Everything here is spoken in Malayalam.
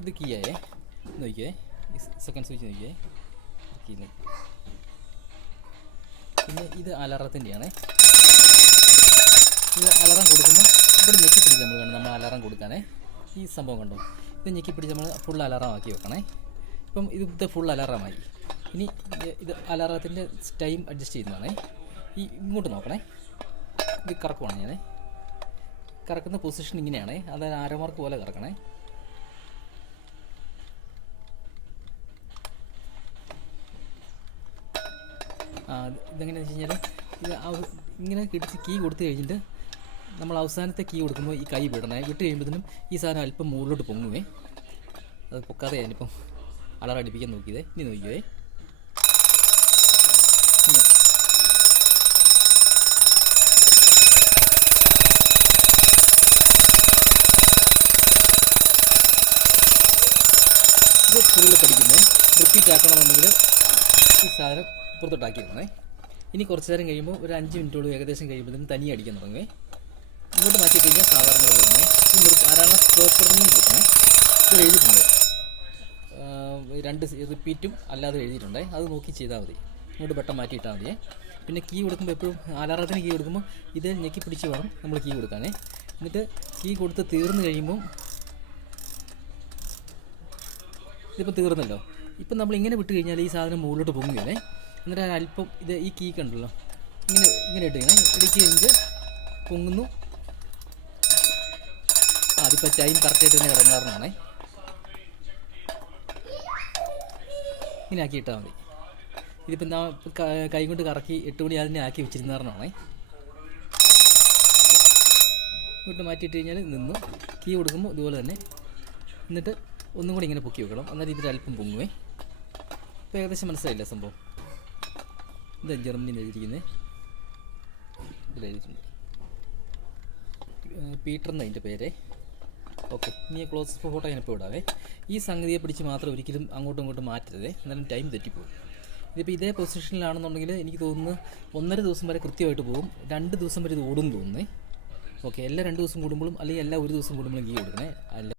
ഇത് കീയായേ നോക്കിയേ, സെക്കൻഡ് സ്വിച്ച് നോക്കിയേ കീയില്ലേ. പിന്നെ ഇത് അലാറത്തിൻ്റെയാണേ. ഇത് അലാറം കൊടുക്കുമ്പോൾ ഇവിടെ ഞെക്കി പിടിച്ച് നമ്മൾ വേണം നമ്മൾ അലാറം കൊടുക്കാനേ. ഈ സംഭവം കണ്ടോ, ഇത് ഞെക്കി പിടിച്ച് നമ്മൾ ഫുൾ അലാറം ആക്കി വെക്കണേ. ഇപ്പം ഇത് ഫുൾ അലാറമായി. ഇനി ഇത് അലാറത്തിൻ്റെ ടൈം അഡ്ജസ്റ്റ് ചെയ്യുന്നതാണേ. ഇങ്ങോട്ട് നോക്കണേ, ഇത് കറക്കുവാണ് ഞാനേ. കറക്കുന്ന പൊസിഷൻ ഇങ്ങനെയാണേ, അതായത് ആരോമാർക്ക് പോലെ കറക്കണേ. ഇതെങ്ങനെയാണെന്ന് വെച്ച് കഴിഞ്ഞാൽ ഇത് ഇങ്ങനെ കിടിച്ച് കീ കൊടുത്തു കഴിഞ്ഞിട്ട് നമ്മൾ അവസാനത്തെ കീ കൊടുക്കുമ്പോൾ ഈ കൈ വിടണേ. വിട്ട് കഴിയുമ്പോഴത്തേനും ഈ സാധനം അല്പം മുകളിലോട്ട് പൊങ്ങുവേ. അത് പൊക്കാതെ ഞാനിപ്പം അലാറം അടിപ്പിക്കാൻ നോക്കിയതേ. ഇനി നോക്കിയേ, ഇത് ഫുള്ള് പഠിക്കുന്നേ. റിപ്പീറ്റ് ആക്കണമെന്നുണ്ടെങ്കിൽ ഈ സാധനം പുറത്തോട്ടാക്കി ഇടണേ. ഇനി കുറച്ച് നേരം കഴിയുമ്പോൾ ഒരു 5 മിനിറ്റോളം ഏകദേശം കഴിയുമ്പോഴത്തേനും തനിയെ അടിക്കാൻ തുടങ്ങുവേ. ഇങ്ങോട്ട് മാറ്റി കഴിഞ്ഞാൽ സാധാരണ പോലെ തന്നെ ഈ ആരാണ് സ്റ്റോപ്പറൊന്നും കൂട്ടണേ. ഇത് എഴുതിയിട്ടുണ്ട്, 2 റിപ്പീറ്റും അല്ലാതെ എഴുതിയിട്ടുണ്ടേ. അത് നോക്കി ചെയ്താൽ മതി. ഇങ്ങോട്ട് ബട്ടൺ മാറ്റിയിട്ടാൽ മതിയേ. പിന്നെ കീ കൊടുക്കുമ്പോൾ എപ്പോഴും അലാറത്തിന് കീ കൊടുക്കുമ്പോൾ ഇത് ഞെക്കി പിടിച്ച് വേണം നമ്മൾ കീ കൊടുക്കാനേ. എന്നിട്ട് കീ കൊടുത്ത് തീർന്നു കഴിയുമ്പം ഇതിപ്പോൾ തീർന്നല്ലോ. ഇപ്പം നമ്മൾ ഇങ്ങനെ വിട്ട് കഴിഞ്ഞാൽ ഈ സാധനം മുകളിലോട്ട് പൊങ്ങുകയല്ലേ. എന്നിട്ട് അല്പം ഇത് ഈ കീ കണ്ടല്ലോ, ഇങ്ങനെ ഇട്ട് ഇങ്ങനെ ഇടുക്കി കഴിഞ്ഞ് പൊങ്ങുന്നു. അതിപ്പോൾ ടൈം കറക്റ്റായിട്ട് തന്നെ കിടന്നാറണമാണേ. ഇങ്ങനെ ആക്കി ഇട്ടാൽ മതി. ഇതിപ്പോൾ കൈ കൊണ്ട് കറക്കി 8 മണി അതിനെ ആക്കി വെച്ചിരുന്നാറണമാണേ. ഇങ്ങോട്ട് മാറ്റിയിട്ട് കഴിഞ്ഞാൽ നിന്നു. കീ കൊടുക്കുമ്പോൾ ഇതുപോലെ തന്നെ. എന്നിട്ട് ഒന്നും കൂടി ഇങ്ങനെ പൊക്കി വെക്കണം. എന്നാൽ ഇതിൽ അല്പം പൊങ്ങുവേ. ഇപ്പോൾ ഏകദേശം മനസ്സിലായില്ലേ സംഭവം? ഇത് ജർമ്മനിയിൽ എഴുതിയിരിക്കുന്നത്, ഇതിലെഴുതിയിട്ടുണ്ട് പീറ്റർ എന്ന് അതിൻ്റെ പേര്. ഓക്കെ, ഇനി ക്ലോസ് ഫോട്ടോ ഞാനിപ്പോൾ ഇടാവേ. ഈ സംഗതിയെ പിടിച്ച് മാത്രം ഒരിക്കലും അങ്ങോട്ടും ഇങ്ങോട്ടും മാറ്റരുതേ, എന്നാലും ടൈം തെറ്റിപ്പോകും. ഇതിപ്പോൾ ഇതേ പൊസിഷനിലാണെന്നുണ്ടെങ്കിൽ എനിക്ക് തോന്നുന്നു 1.5 ദിവസം വരെ കൃത്യമായിട്ട് പോകും. 2 ദിവസം വരെ ഇത് ഓടും തോന്നുന്നേ. ഓക്കെ, എല്ലാ 2 ദിവസം കൂടുമ്പോഴും അല്ലെങ്കിൽ എല്ലാ 1 ദിവസം കൂടുമ്പോഴും കീ കൊടുക്കണേ. അല്ല